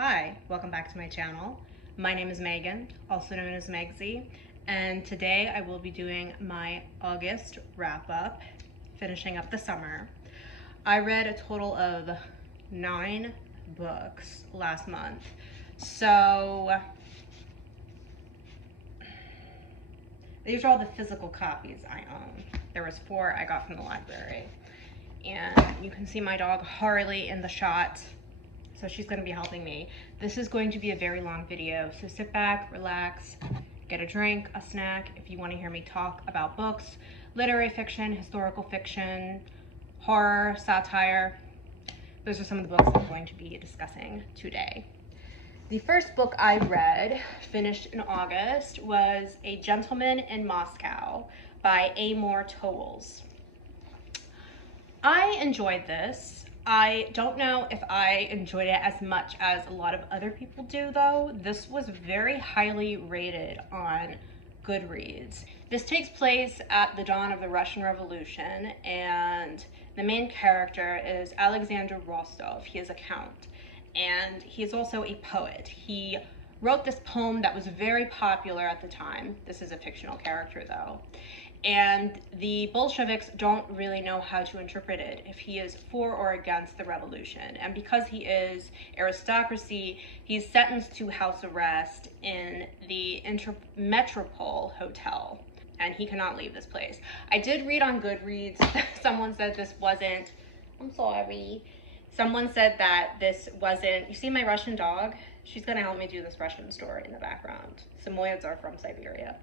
Hi, welcome back to my channel. My name is Megan, also known as Megsy, and today I will be doing my August wrap-up, finishing up the summer. I read a total of 9 books last month, so these are all the physical copies I own. There was 4 I got from the library, and you can see my dog Harley in the shot. So she's going to be helping me. This is going to be a very long video, so sit back, relax, get a drink, a snack if you want to hear me talk about books, literary fiction, historical fiction, horror, satire. Those are some of the books I'm going to be discussing today. The first book I read, finished in August, was A Gentleman in Moscow by Amor Towles. I enjoyed this. I don't know if I enjoyed it as much as a lot of other people do, though. This was very highly rated on Goodreads. This takes place at the dawn of the Russian Revolution, and the main character is Alexander Rostov. He is a count, and he is also a poet. He wrote this poem that was very popular at the time. This is a fictional character, though. And the Bolsheviks don't really know how to interpret it, if he is for or against the revolution. And because he is aristocracy, he's sentenced to house arrest in the Metropole Hotel, and he cannot leave this place. I did read on Goodreads, someone said this wasn't, I'm sorry, someone said that this wasn't, you see my Russian dog? She's gonna help me do this Russian story in the background. Samoyeds are from Siberia.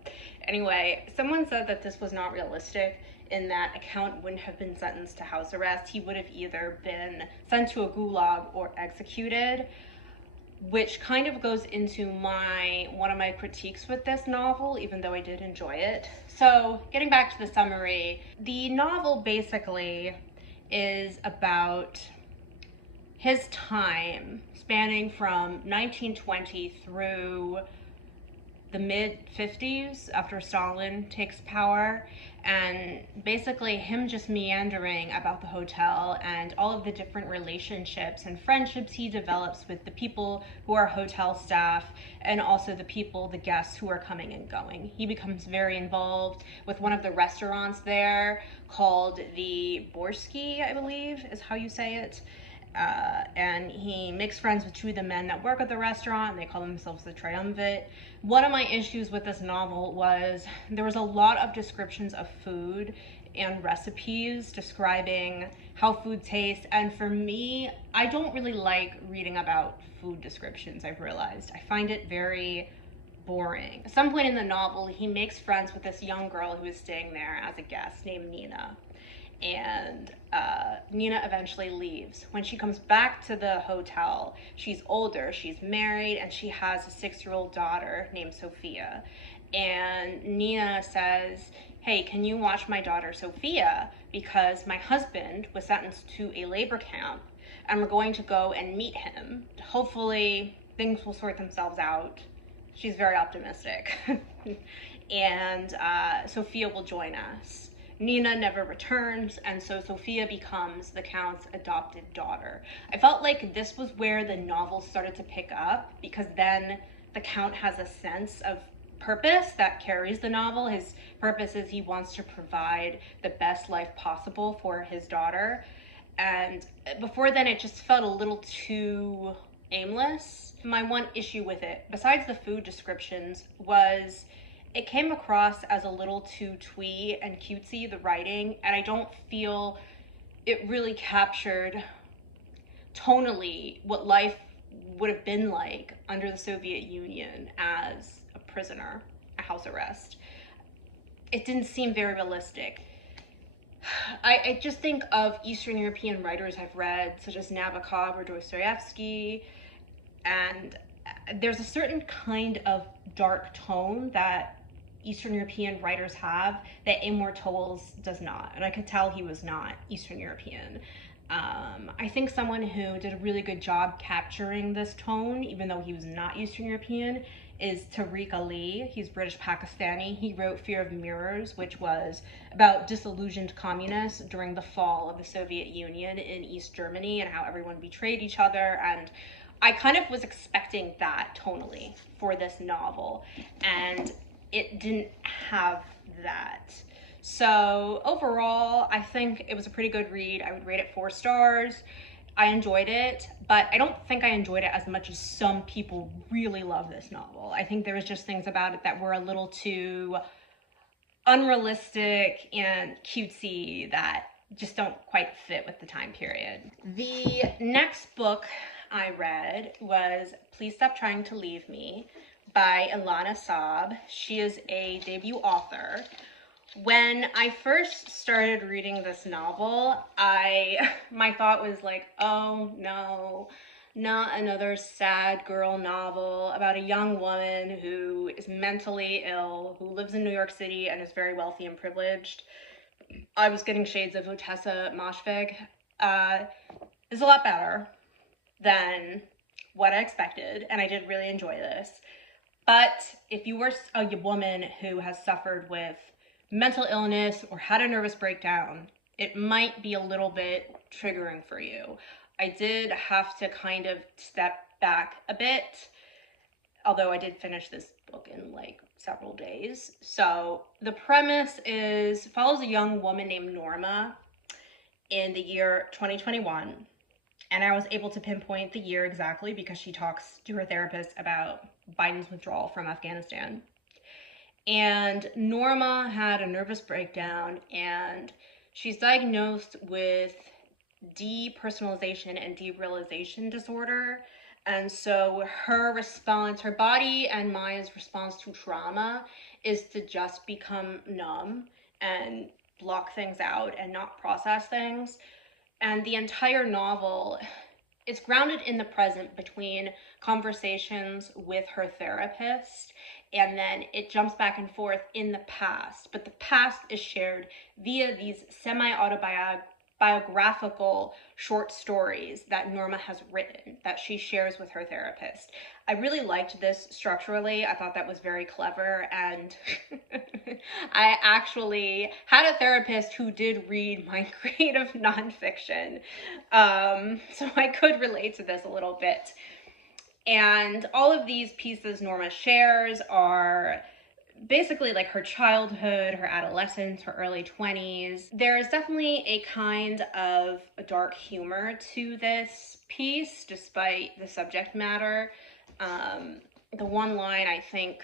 Anyway, someone said that this was not realistic, in that a count wouldn't have been sentenced to house arrest. He would have either been sent to a gulag or executed, which kind of goes into one of my critiques with this novel, even though I did enjoy it. So getting back to the summary, the novel basically is about his time spanning from 1920 through the mid-50s after Stalin takes power, and basically him just meandering about the hotel and all of the different relationships and friendships he develops with the people who are hotel staff and also the guests who are coming and going. He becomes very involved with one of the restaurants there called the Borsky, I believe is how you say it. And he makes friends with 2 of the men that work at the restaurant, and they call themselves the Triumvirate. One of my issues with this novel was there was a lot of descriptions of food and recipes describing how food tastes, and for me, I don't really like reading about food descriptions, I've realized. I find it very boring. At some point in the novel, he makes friends with this young girl who is staying there as a guest named Nina. And Nina eventually leaves. When she comes back to the hotel, she's older, she's married, and she has a 6-year-old daughter named Sophia. And Nina says, hey, can you watch my daughter Sophia? Because my husband was sentenced to a labor camp, and we're going to go and meet him. Hopefully, things will sort themselves out. She's very optimistic. And Sophia will join us. Nina never returns, and so Sophia becomes the Count's adopted daughter. I felt like this was where the novel started to pick up, because then the Count has a sense of purpose that carries the novel. His purpose is he wants to provide the best life possible for his daughter. And before then, it just felt a little too aimless. My one issue with it, besides the food descriptions, was it came across as a little too twee and cutesy, the writing, and I don't feel it really captured tonally what life would have been like under the Soviet Union as a prisoner, a house arrest. It didn't seem very realistic. I just think of Eastern European writers I've read, such as Nabokov or Dostoevsky, and there's a certain kind of dark tone that Eastern European writers have that Amor Towles does not, and I could tell he was not Eastern European. I think someone who did a really good job capturing this tone, even though he was not Eastern European, is Tariq Ali. He's British Pakistani. He wrote Fear of Mirrors, which was about disillusioned communists during the fall of the Soviet Union in East Germany and how everyone betrayed each other, and I kind of was expecting that tonally for this novel, and it didn't have that. So overall, I think it was a pretty good read. I would rate it 4 stars. I enjoyed it, but I don't think I enjoyed it as much as some people really love this novel. I think there was just things about it that were a little too unrealistic and cutesy that just don't quite fit with the time period. The next book I read was Please Stop Trying to Leave Me by Alana Saab. She is a debut author. When I first started reading this novel, my thought was like, oh no, not another sad girl novel about a young woman who is mentally ill, who lives in New York City and is very wealthy and privileged. I was getting shades of Otessa Moshfegh. It's a lot better than what I expected, and I did really enjoy this. But if you were a woman who has suffered with mental illness or had a nervous breakdown, it might be a little bit triggering for you. I did have to kind of step back a bit, although I did finish this book in like several days. So the premise follows a young woman named Norma in the year 2021. And I was able to pinpoint the year exactly because she talks to her therapist about Biden's withdrawal from Afghanistan. And Norma had a nervous breakdown, and she's diagnosed with depersonalization and derealization disorder. And so her body and mind's response to trauma is to just become numb and block things out and not process things. And the entire novel, it's grounded in the present between conversations with her therapist, and then it jumps back and forth in the past. But the past is shared via these semi-autobiographical short stories that Norma has written that she shares with her therapist. I really liked this structurally. I thought that was very clever, and I actually had a therapist who did read my creative nonfiction, so I could relate to this a little bit. And all of these pieces Norma shares are basically like her childhood, her adolescence, her early 20s. There is definitely a kind of a dark humor to this piece, despite the subject matter. The one line I think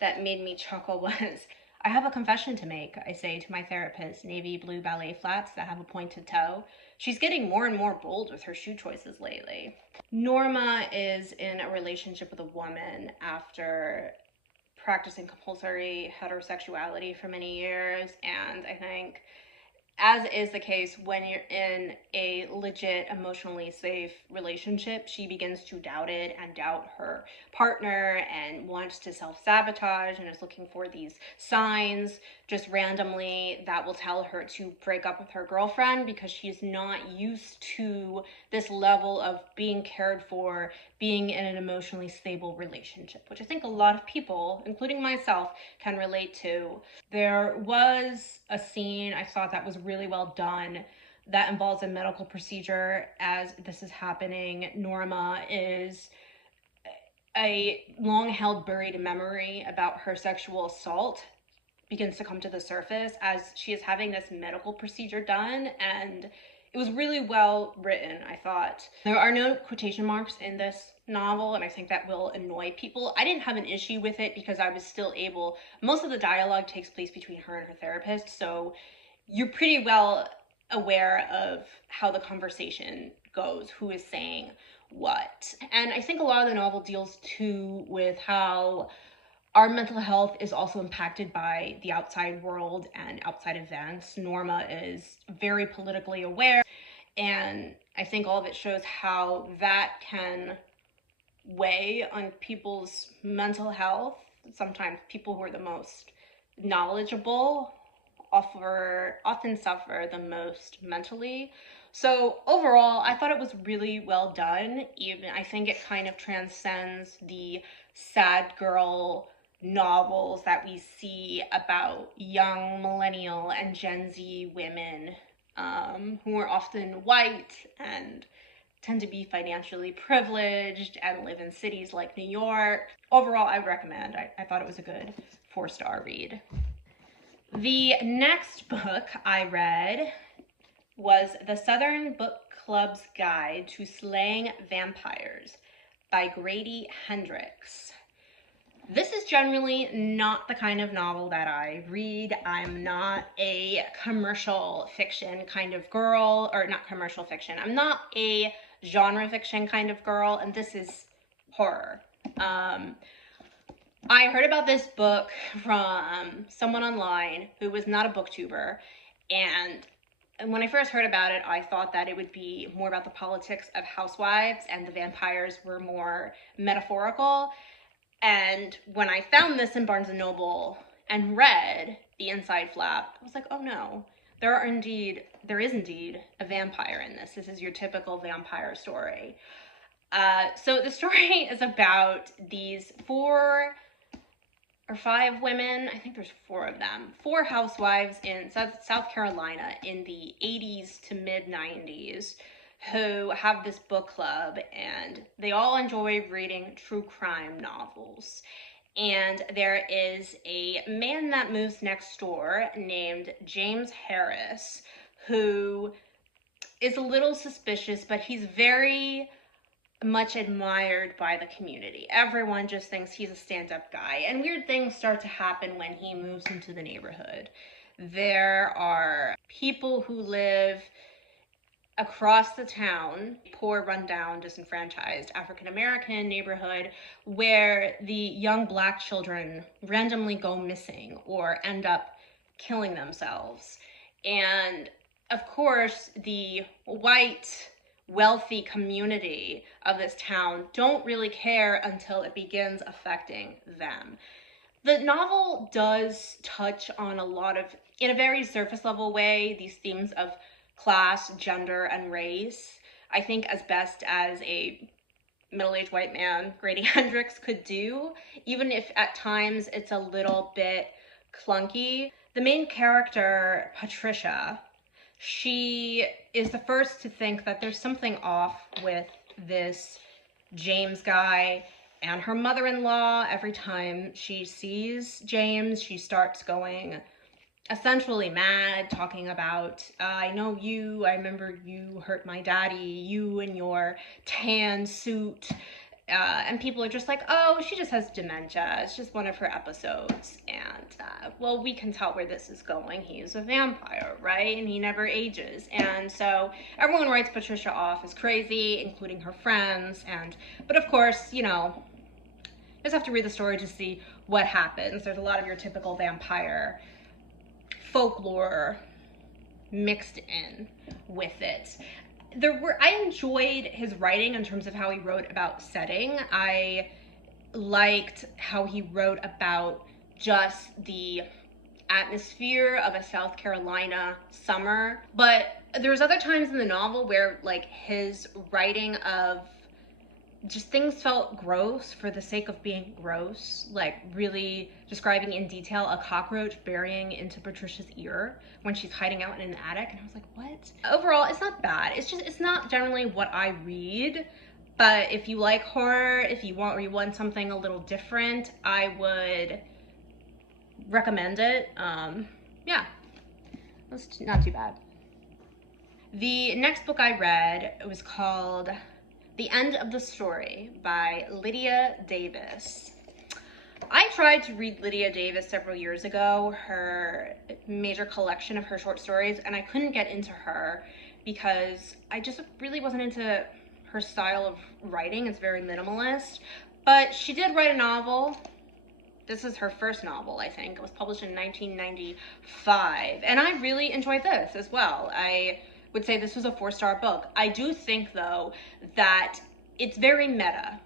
that made me chuckle was, I have a confession to make, I say to my therapist, navy blue ballet flats that have a pointed toe. She's getting more and more bold with her shoe choices lately. Norma is in a relationship with a woman after practicing compulsory heterosexuality for many years, and I think, as is the case when you're in a legit, emotionally safe relationship, she begins to doubt it and doubt her partner and wants to self-sabotage and is looking for these signs just randomly that will tell her to break up with her girlfriend because she's not used to this level of being cared for, being in an emotionally stable relationship, which I think a lot of people, including myself, can relate to. There was a scene I thought that was really well done that involves a medical procedure. As this is happening, Norma is a long-held buried memory about her sexual assault begins to come to the surface as she is having this medical procedure done, and it was really well written, I thought. There are no quotation marks in this novel, and I think that will annoy people. I didn't have an issue with it because I was still able, most of the dialogue takes place between her and her therapist, so you're pretty well aware of how the conversation goes, who is saying what. And I think a lot of the novel deals too with how our mental health is also impacted by the outside world and outside events. Norma is very politically aware, and I think all of it shows how that can weigh on people's mental health. Sometimes people who are the most knowledgeable often suffer the most mentally. So overall, I thought it was really well done. Even I think it kind of transcends the sad girl novels that we see about young millennial and Gen Z women who are often white and tend to be financially privileged and live in cities like New York. Overall, I would recommend. I thought it was a good 4-star read. The next book I read was The Southern Book Club's Guide to Slaying Vampires by Grady Hendrix. This is generally not the kind of novel that I read. I'm not a commercial fiction kind of girl, or not commercial fiction. I'm not a genre fiction kind of girl, and this is horror. I heard about this book from someone online who was not a booktuber, and when I first heard about it, I thought that it would be more about the politics of housewives and the vampires were more metaphorical. And when I found this in Barnes & Noble and read the inside flap, I was like, oh no, there is indeed a vampire in this. This is your typical vampire story. So the story is about these 4 or 5 women, I think there's 4 of them, 4 housewives in South Carolina in the 80s to mid-90s who have this book club, and they all enjoy reading true crime novels. And there is a man that moves next door named James Harris who is a little suspicious, but he's very much admired by the community. Everyone just thinks he's a stand-up guy, and weird things start to happen when he moves into the neighborhood. There are people who live across the town, poor, rundown, disenfranchised African-American neighborhood, where the young Black children randomly go missing or end up killing themselves. And of course, the white, wealthy community of this town don't really care until it begins affecting them. The novel does touch on a lot of, in a very surface level way, these themes of class, gender, and race. I think as best as a middle-aged white man, Grady Hendrix, could do, even if at times it's a little bit clunky. The main character, Patricia, she is the first to think that there's something off with this James guy, and her mother-in-law, every time she sees James, she starts going essentially mad, talking about, I know you, I remember you hurt my daddy, you in your tan suit, and people are just like, oh, she just has dementia, it's just one of her episodes, and, well, we can tell where this is going, he's a vampire, right, and he never ages, and so everyone writes Patricia off as crazy, including her friends, but of course, you know, you just have to read the story to see what happens. There's a lot of your typical vampire folklore mixed in with it. I enjoyed his writing in terms of how he wrote about setting. I liked how he wrote about just the atmosphere of a South Carolina summer, but there's other times in the novel where like his writing of just things felt gross for the sake of being gross, like really describing in detail a cockroach burying into Patricia's ear when she's hiding out in an attic, and I was like, what? Overall, it's not bad. It's not generally what I read, but if you like horror, if you want something a little different, I would recommend it. Yeah, it's not too bad. The next book I read, it was called The End of the Story by Lydia Davis. I tried to read Lydia Davis several years ago, her major collection of her short stories, and I couldn't get into her because I just really wasn't into her style of writing. It's very minimalist, but she did write a novel. This is her first novel, I think. It was published in 1995, and I really enjoyed this as well. I would say this was a 4-star book. I do think, though, that it's very meta,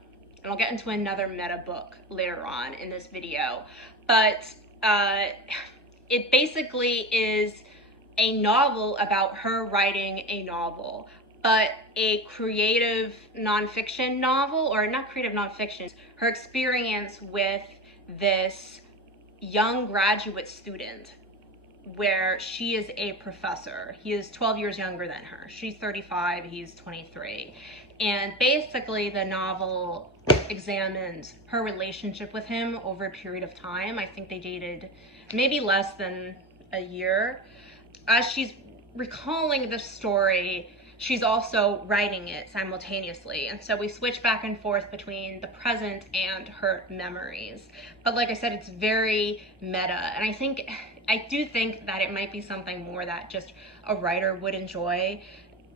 and I'll get into another meta book later on in this video, but it basically is a novel about her writing a novel, but a creative nonfiction novel, or not creative nonfiction, her experience with this young graduate student where she is a professor. He is 12 years younger than her. She's 35, he's 23. And basically the novel examines her relationship with him over a period of time. I think they dated maybe less than a year. As she's recalling the story, she's also writing it simultaneously. And so we switch back and forth between the present and her memories. But like I said, it's very meta. And I do think that it might be something more that just a writer would enjoy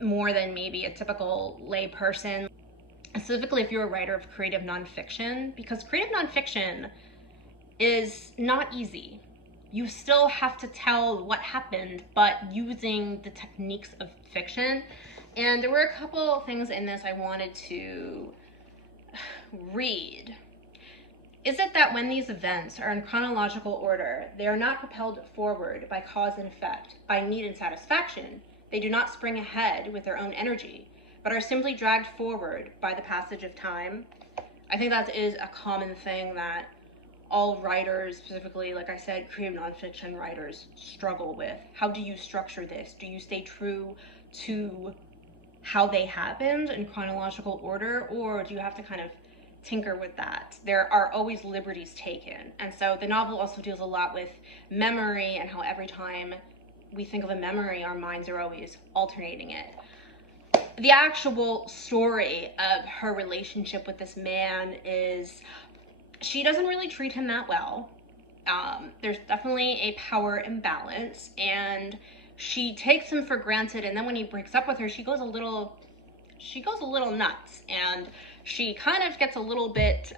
more than maybe a typical lay person. Specifically if you're a writer of creative nonfiction, because creative nonfiction is not easy. You still have to tell what happened, but using the techniques of fiction. And there were a couple things in this I wanted to read. Is it that when these events are in chronological order, they are not propelled forward by cause and effect, by need and satisfaction? They do not spring ahead with their own energy, but are simply dragged forward by the passage of time? I think that is a common thing that all writers, specifically, like I said, creative nonfiction writers, struggle with. How do you structure this? Do you stay true to how they happened in chronological order, or do you have to kind of tinker with that? There are always liberties taken. And so the novel also deals a lot with memory and how every time we think of a memory, our minds are always alternating it. The actual story of her relationship with this man is she doesn't really treat him that well. There's definitely a power imbalance, and she takes him for granted, and then when he breaks up with her, she goes a little nuts, and she kind of gets a little bit,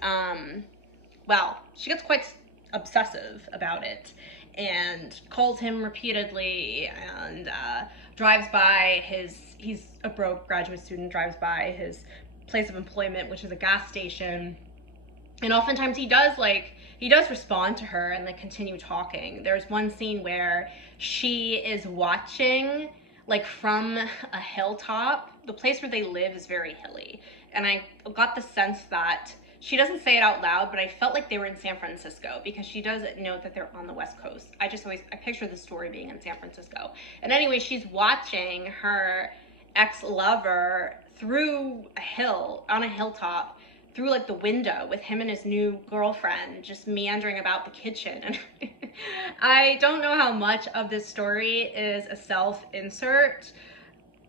she gets quite obsessive about it, and calls him repeatedly, and drives by he's a broke graduate student, drives by his place of employment, which is a gas station. And oftentimes he does respond to her and continue talking. There's one scene where she is watching from a hilltop. The place where they live is very hilly. And I got the sense that she doesn't say it out loud, but I felt like they were in San Francisco, because she does note that they're on the West Coast. I picture the story being in San Francisco. And anyway, she's watching her ex-lover through a hill, on a hilltop, through the window with him and his new girlfriend just meandering about the kitchen. And I don't know how much of this story is a self-insert,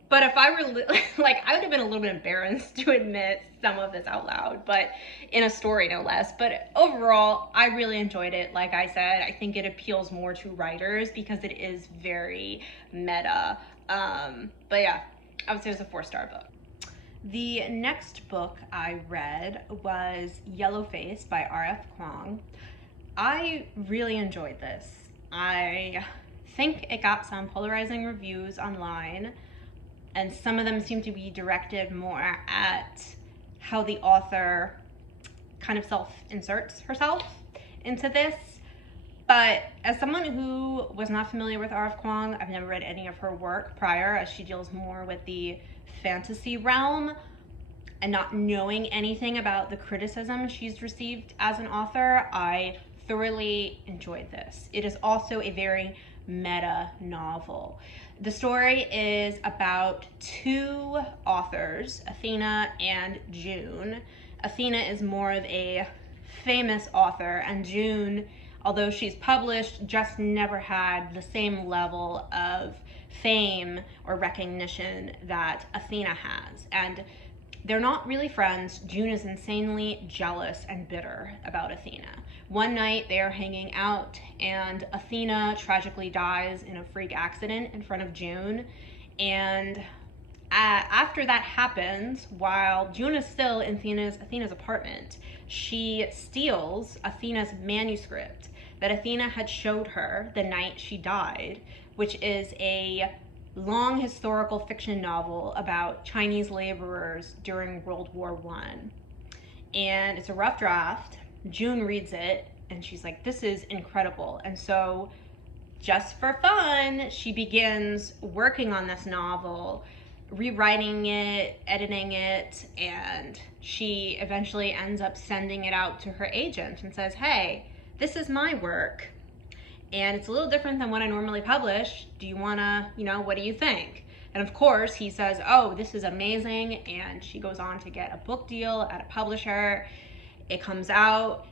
but if I were I would have been a little bit embarrassed to admit some of this out loud, but in a story no less. But overall, I really enjoyed it. Like I said, I think it appeals more to writers because it is very meta. But yeah, I would say it's a 4-star book. The next book I read was Yellowface by R.F. Kuang. I really enjoyed this. I think it got some polarizing reviews online, and some of them seem to be directed more at how the author kind of self-inserts herself into this. But as someone who was not familiar with R.F. Kuang, I've never read any of her work prior, as she deals more with the fantasy realm, and not knowing anything about the criticism she's received as an author, I thoroughly enjoyed this. It is also a very meta novel. The story is about 2 authors, Athena and June. Athena is more of a famous author, and June, although she's published, just never had the same level of fame or recognition that Athena has. And they're not really friends. June is insanely jealous and bitter about Athena. One night they are hanging out, and Athena tragically dies in a freak accident in front of June. And after that happens, while June is still in Athena's apartment, she steals Athena's manuscript that Athena had showed her the night she died, which is a long historical fiction novel about Chinese laborers during World War I. And it's a rough draft. June reads it, and she's like, this is incredible. And so, just for fun, she begins working on this novel, rewriting it, editing it, and she eventually ends up sending it out to her agent and says, hey, this is my work, and it's a little different than what I normally publish. Do you wanna, what do you think? And of course, he says, oh, this is amazing. And she goes on to get a book deal at a publisher. It comes out.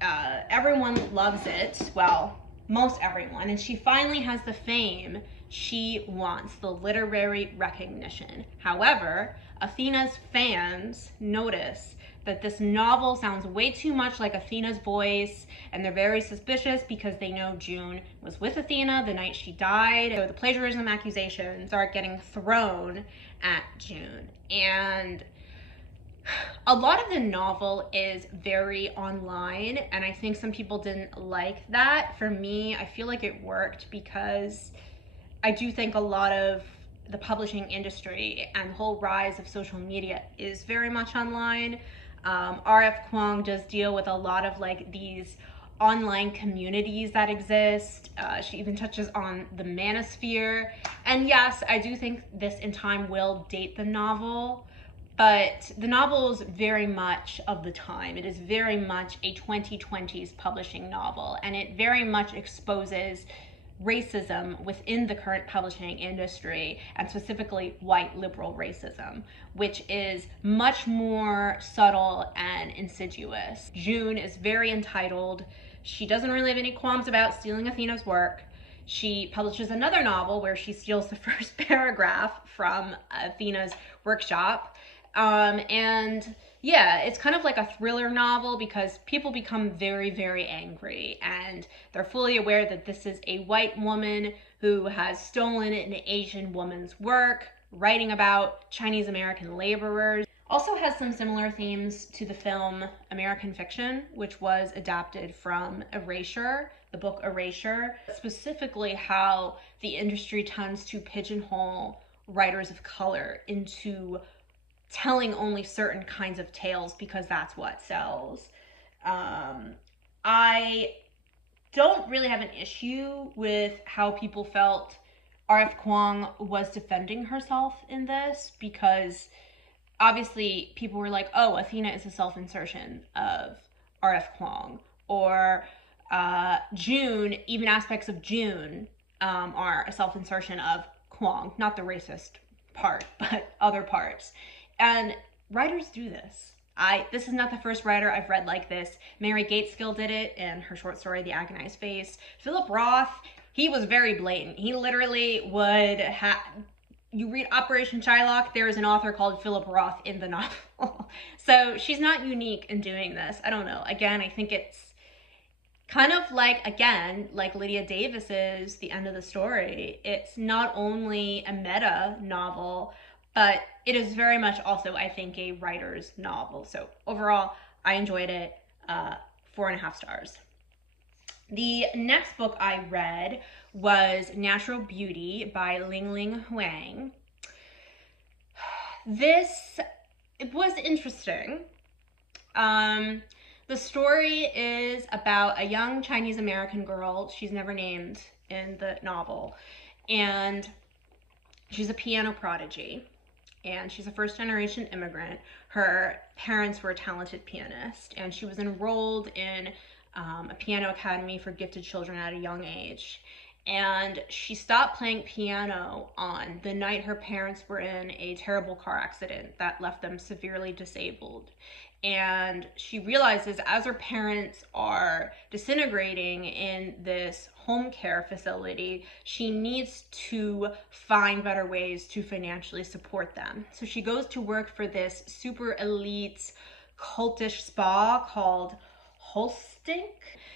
Everyone loves it. Well, most everyone. And she finally has the fame she wants, the literary recognition. However, Athena's fans notice that this novel sounds way too much like Athena's voice, and they're very suspicious because they know June was with Athena the night she died. So the plagiarism accusations start getting thrown at June. And a lot of the novel is very online, and I think some people didn't like that. For me, I feel like it worked because I do think a lot of the publishing industry and the whole rise of social media is very much online. R.F. Kuang does deal with a lot of like these online communities that exist. She even touches on the manosphere. And yes, I do think this in time will date the novel, but the novel is very much of the time. It is very much a 2020s publishing novel, and it very much exposes racism within the current publishing industry, and specifically white liberal racism, which is much more subtle and insidious. June is very entitled. She doesn't really have any qualms about stealing Athena's work. She publishes another novel where she steals the first paragraph from Athena's workshop. And yeah, it's kind of like a thriller novel because people become very, very angry, and they're fully aware that this is a white woman who has stolen an Asian woman's work, writing about Chinese American laborers. Also has some similar themes to the film American Fiction, which was adapted from Erasure, the book Erasure, specifically how the industry tends to pigeonhole writers of color into telling only certain kinds of tales because that's what sells. I don't really have an issue with how people felt R.F. Kuang was defending herself in this, because obviously people were like, oh, Athena is a self-insertion of R.F. Kuang, or June, even aspects of June are a self-insertion of Kuang, not the racist part, but other parts. And writers do this. This is not the first writer I've read like this. Mary Gaitskill did it in her short story, The Agonized Face. Philip Roth, he was very blatant. He literally would you read Operation Shylock, there is an author called Philip Roth in the novel. So she's not unique in doing this. I don't know. Again, I think it's kind of like, again, like Lydia Davis's The End of the Story. It's not only a meta novel, but it is very much also, I think, a writer's novel. So overall, I enjoyed it. 4.5 stars. The next book I read was Natural Beauty by Ling Huang. It was interesting. The story is about a young Chinese American girl. She's never named in the novel. And she's a piano prodigy. And she's a first-generation immigrant. Her parents were a talented pianist, and she was enrolled in a piano academy for gifted children at a young age. And she stopped playing piano on the night her parents were in a terrible car accident that left them severely disabled. And she realizes as her parents are disintegrating in this home care facility, she needs to find better ways to financially support them. So she goes to work for this super elite cultish spa called Holstink.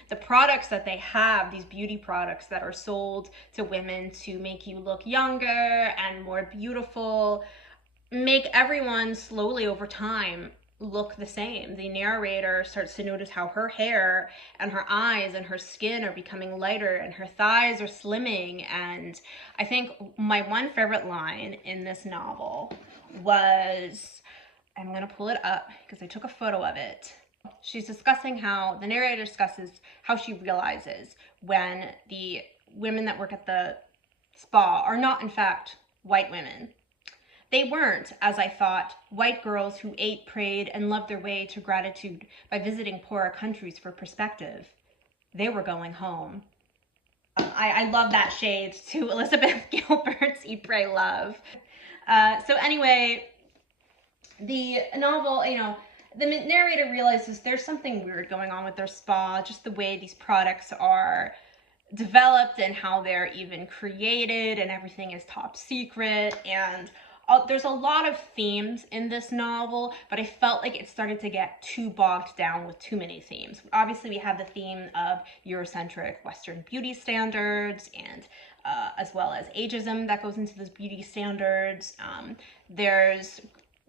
The products that they have, these beauty products that are sold to women to make you look younger and more beautiful, make everyone slowly over time look the same. The narrator starts to notice how her hair and her eyes and her skin are becoming lighter and her thighs are slimming. And I think my one favorite line in this novel was, I'm gonna pull it up because I took a photo of it. She's discussing how, the narrator discusses how she realizes when the women that work at the spa are not in fact white women. They weren't, as I thought, white girls who ate, prayed, and loved their way to gratitude by visiting poorer countries for perspective. They were going home. I love that shade to Elizabeth Gilbert's Eat, Pray, Love. So anyway, the novel, you know, the narrator realizes there's something weird going on with their spa, just the way these products are developed and how they're even created, and everything is top secret. And there's a lot of themes in this novel, but I felt like it started to get too bogged down with too many themes. Obviously, we have the theme of Eurocentric Western beauty standards, and as well as ageism that goes into those beauty standards. There's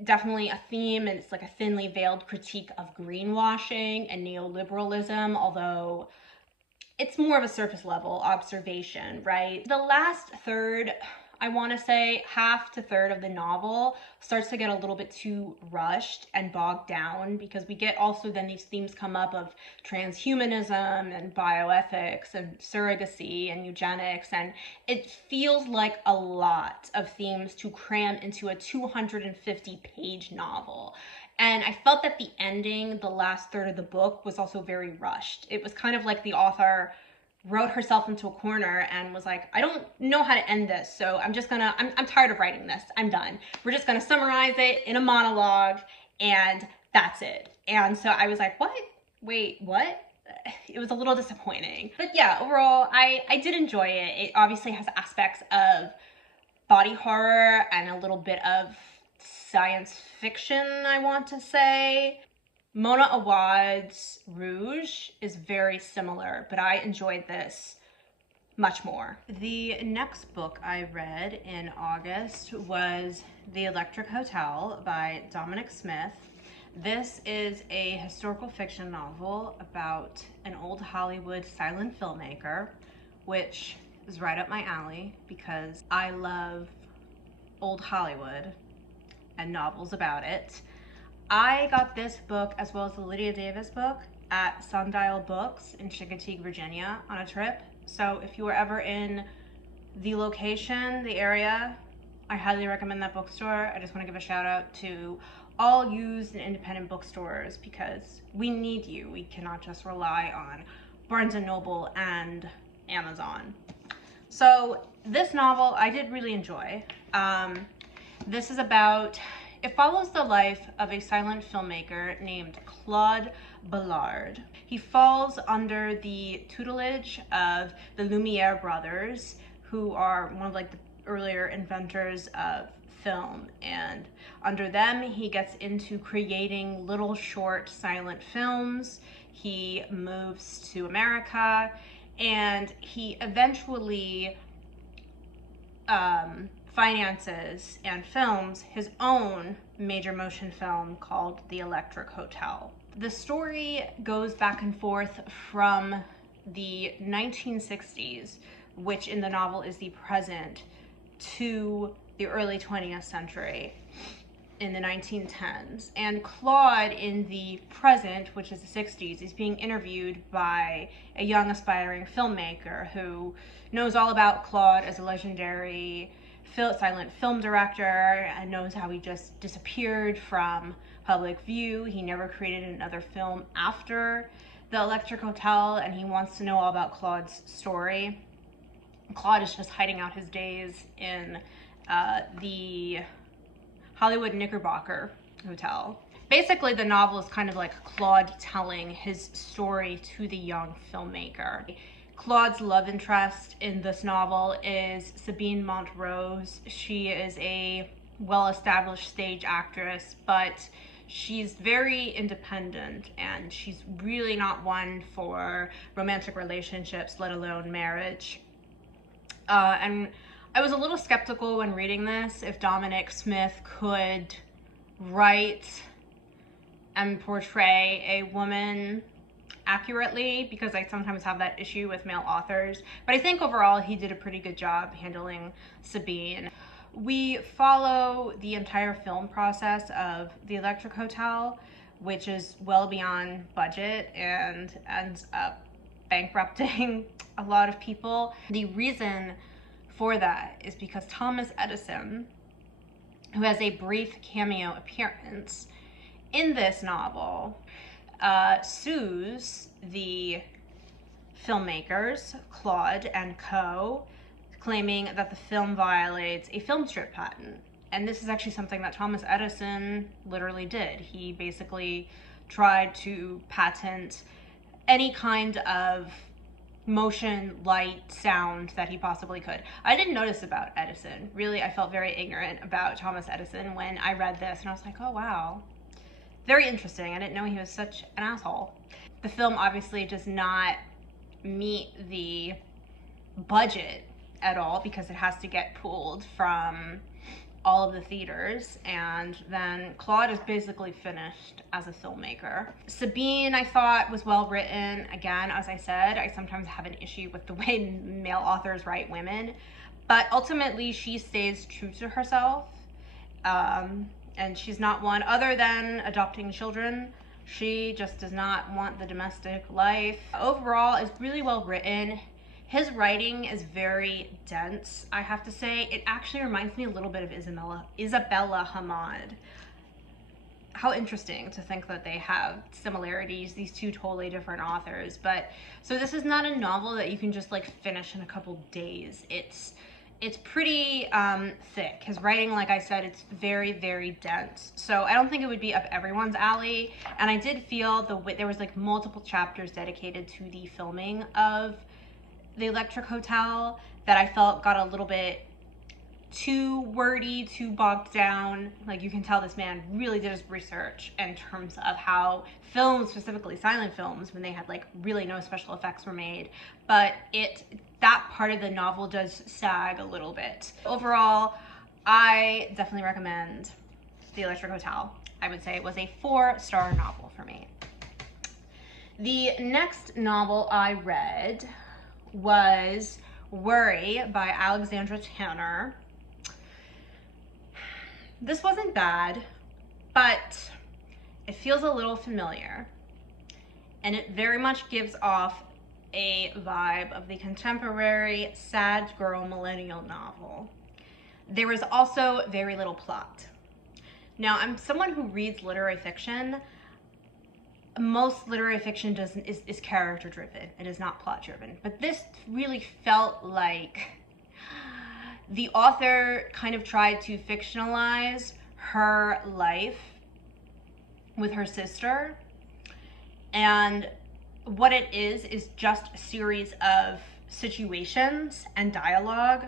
definitely a theme, and it's like a thinly veiled critique of greenwashing and neoliberalism, although it's more of a surface level observation, right? The last third, I want to say half to third of the novel starts to get a little bit too rushed and bogged down, because we get also then these themes come up of transhumanism and bioethics and surrogacy and eugenics, and it feels like a lot of themes to cram into a 250-page novel. And I felt that the ending, the last third of the book, was also very rushed. It was kind of like the author wrote herself into a corner and was like, I don't know how to end this, so I'm tired of writing this. I'm done. We're just gonna summarize it in a monologue, and that's it. And so I was like, what? Wait, what? It was a little disappointing. But yeah, overall, I did enjoy it. It obviously has aspects of body horror and a little bit of science fiction, I want to say. Mona Awad's Rouge is very similar, but I enjoyed this much more. The next book I read in August was The Electric Hotel by Dominic Smith. This is a historical fiction novel about an old Hollywood silent filmmaker, which is right up my alley because I love old Hollywood and novels about it. I got this book, as well as the Lydia Davis book, at Sundial Books in Chincoteague, Virginia, on a trip. So if you were ever in the location, the area, I highly recommend that bookstore. I just want to give a shout out to all used and independent bookstores, because we need you. We cannot just rely on Barnes & Noble and Amazon. So this novel I did really enjoy. This is about, it follows the life of a silent filmmaker named Claude Ballard. He falls under the tutelage of the Lumiere brothers, who are one of like the earlier inventors of film, and under them he gets into creating little short silent films. He moves to America, and he eventually finances and films his own major motion film called The Electric Hotel. The story goes back and forth from the 1960s, which in the novel is the present, to the early 20th century in the 1910s. And Claude in the present, which is the 60s, is being interviewed by a young aspiring filmmaker who knows all about Claude as a legendary silent film director, and knows how he just disappeared from public view. He never created another film after The Electric Hotel, and he wants to know all about Claude's story. Claude is just hiding out his days in the Hollywood Knickerbocker Hotel. Basically, the novel is kind of like Claude telling his story to the young filmmaker. Claude's love interest in this novel is Sabine Montrose. She is a well-established stage actress, but she's very independent, and she's really not one for romantic relationships, let alone marriage. And I was a little skeptical when reading this if Dominic Smith could write and portray a woman accurately, because I sometimes have that issue with male authors. But I think overall he did a pretty good job handling Sabine. We follow the entire film process of The Electric Hotel, which is well beyond budget and ends up bankrupting a lot of people. The reason for that is because Thomas Edison, who has a brief cameo appearance in this novel, sues the filmmakers, Claude and co., claiming that the film violates a film strip patent. And this is actually something that Thomas Edison literally did. He basically tried to patent any kind of motion, light, sound that he possibly could. I didn't notice about Edison. Really, I felt very ignorant about Thomas Edison when I read this, and I was like, oh wow, very interesting. I didn't know he was such an asshole. The film obviously does not meet the budget at all because it has to get pulled from all of the theaters, and then Claude is basically finished as a filmmaker. Sabine, I thought, was well written. Again, as I said, I sometimes have an issue with the way male authors write women, but ultimately she stays true to herself, and she's not one, other than adopting children, she just does not want the domestic life. Overall, it's really well written. His writing is very dense, I have to say. It actually reminds me a little bit of Isabella Hamad. How interesting to think that they have similarities, these two totally different authors. But so this is not a novel that you can just like finish in a couple days. It's pretty thick. His writing, like I said, it's very, very dense. So I don't think it would be up everyone's alley. And I did feel there was like multiple chapters dedicated to the filming of the Electric Hotel that I felt got a little bit too wordy, too bogged down. Like, you can tell this man really did his research in terms of how films, specifically silent films, when they had like really no special effects were made. But that part of the novel does sag a little bit. Overall, I definitely recommend The Electric Hotel. I would say it was a 4-star novel for me. The next novel I read was Worry by Alexandra Tanner. This wasn't bad, but it feels a little familiar, and it very much gives off a vibe of the contemporary sad girl millennial novel. There is also very little plot. Now, I'm someone who reads literary fiction. Most literary fiction is character driven. It is not plot driven. But this really felt like the author kind of tried to fictionalize her life with her sister. And what it is just a series of situations and dialogue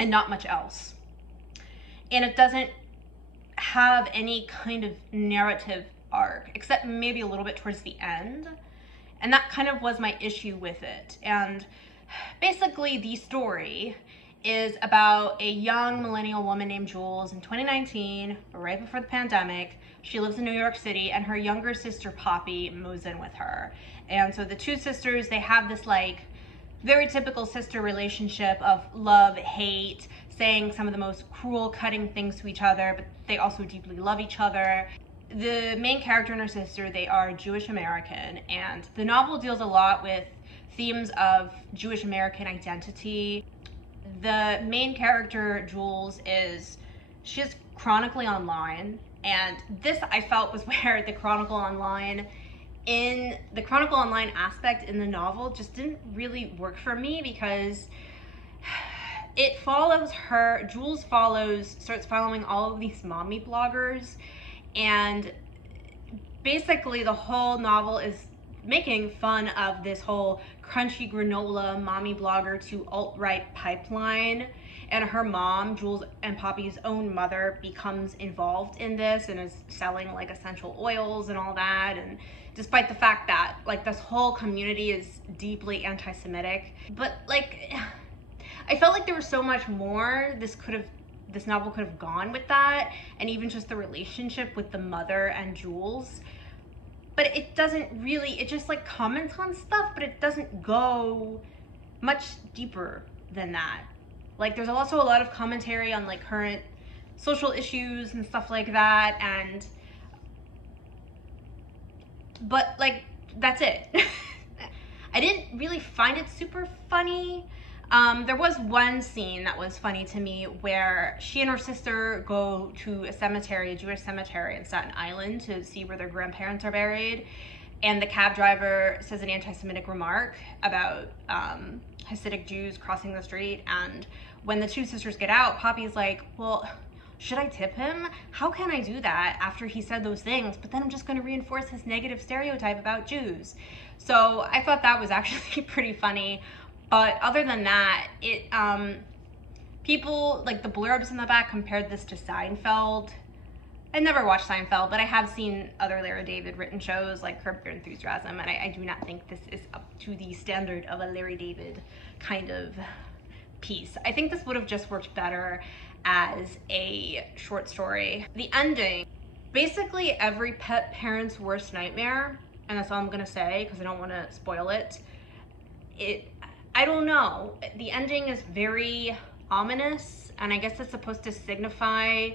and not much else. And it doesn't have any kind of narrative arc, except maybe a little bit towards the end. And that kind of was my issue with it. And basically the story is about a young millennial woman named Jules in 2019, right before the pandemic. She lives in New York City, and her younger sister Poppy moves in with her. And so the two sisters, they have this like very typical sister relationship of love, hate, saying some of the most cruel, cutting things to each other, but they also deeply love each other. The main character and her sister, they are Jewish American, and the novel deals a lot with themes of Jewish American identity. The main character, Jules, she's chronically online, and this I felt was where the chronicle online aspect in the novel just didn't really work for me, because it follows her, Jules starts following all of these mommy bloggers, and basically the whole novel is making fun of this whole crunchy granola mommy blogger to alt-right pipeline. And her mom, Jules and Poppy's own mother, becomes involved in this and is selling like essential oils and all that. And despite the fact that like this whole community is deeply anti-Semitic, but like I felt like there was so much more this novel could have gone with that, and even just the relationship with the mother and Jules. But it doesn't really, it just like comments on stuff, but it doesn't go much deeper than that. Like, there's also a lot of commentary on like current social issues and stuff like that, but like that's it. I didn't really find it super funny. There was one scene that was funny to me where she and her sister go to a cemetery, a Jewish cemetery in Staten Island, to see where their grandparents are buried. and the cab driver says an anti-Semitic remark about Hasidic Jews crossing the street. And when the two sisters get out, Poppy's like, well, should I tip him? How can I do that after he said those things? But then I'm just going to reinforce his negative stereotype about Jews. So I thought that was actually pretty funny. But other than that, it people, like the blurbs in the back compared this to Seinfeld. I never watched Seinfeld, but I have seen other Larry David written shows like Curb Your Enthusiasm, and I do not think this is up to the standard of a Larry David kind of piece. I think this would have just worked better as a short story. The ending, basically every pet parent's worst nightmare, and that's all I'm gonna say because I don't want to spoil it. I don't know. The ending is very ominous, and I guess it's supposed to signify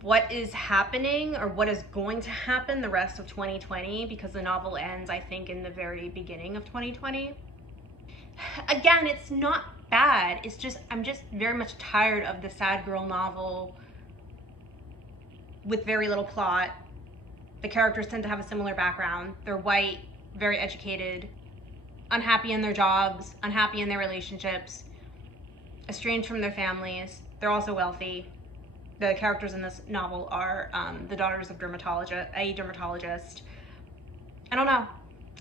what is happening or what is going to happen the rest of 2020, because the novel ends, I think, in the very beginning of 2020. Again, it's not bad. It's just, I'm just very much tired of the sad girl novel with very little plot. The characters tend to have a similar background. They're white, very educated, unhappy in their jobs, unhappy in their relationships, estranged from their families. They're also wealthy. The characters in this novel are the daughters of a dermatologist. I don't know.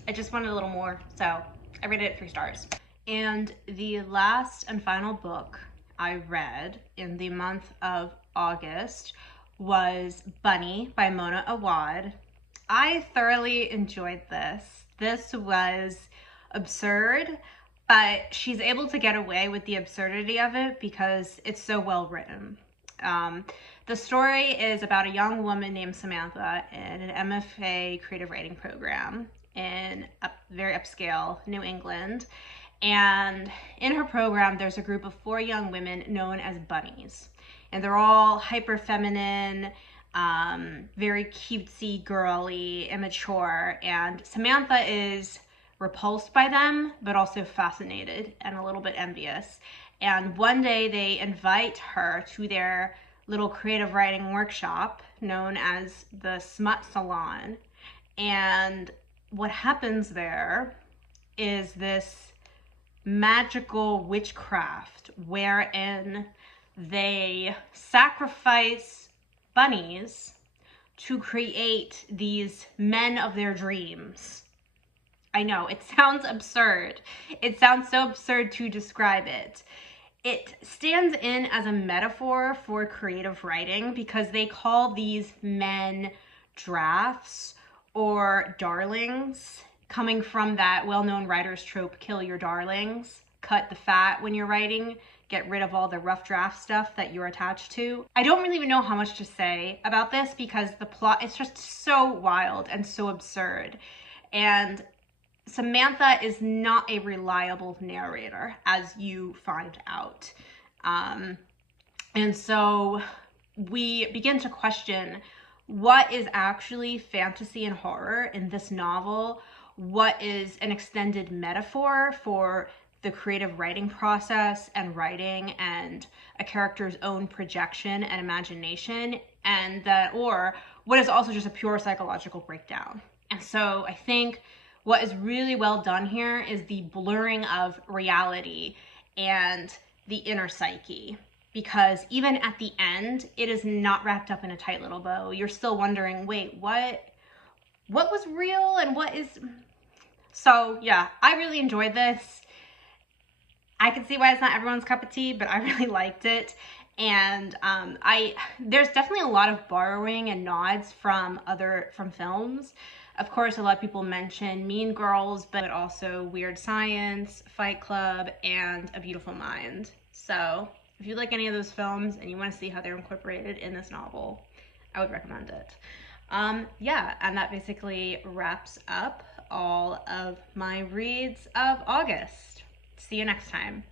I just wanted a little more, so I rated it 3 stars. And the last and final book I read in the month of August was Bunny by Mona Awad. I thoroughly enjoyed this. This was absurd, but she's able to get away with the absurdity of it because it's so well written. The story is about a young woman named Samantha in an MFA creative writing program in very upscale New England. And in her program, there's a group of 4 young women known as bunnies. And they're all hyper feminine, very cutesy, girly, immature. And Samantha is repulsed by them, but also fascinated and a little bit envious. And one day they invite her to their little creative writing workshop known as the Smut Salon. And what happens there is this magical witchcraft wherein they sacrifice bunnies to create these men of their dreams. I know, it sounds absurd. It sounds so absurd to describe it. It stands in as a metaphor for creative writing because they call these men drafts or darlings, coming from that well-known writer's trope, kill your darlings, cut the fat when you're writing, get rid of all the rough draft stuff that you're attached to. I don't really even know how much to say about this because the plot is just so wild and so absurd. And Samantha is not a reliable narrator, as you find out. And so we begin to question what is actually fantasy and horror in this novel, what is an extended metaphor for the creative writing process and writing and a character's own projection and imagination, and that, or what is also just a pure psychological breakdown. And so I think what is really well done here is the blurring of reality and the inner psyche, because even at the end, it is not wrapped up in a tight little bow. You're still wondering, wait, what was real and what is... So yeah, I really enjoyed this. I can see why it's not everyone's cup of tea, but I really liked it. And there's definitely a lot of borrowing and nods from films. Of course, a lot of people mention Mean Girls, but also Weird Science, Fight Club, and A Beautiful Mind. So if you like any of those films and you want to see how they're incorporated in this novel, I would recommend it. Yeah, and that basically wraps up all of my reads of August. See you next time.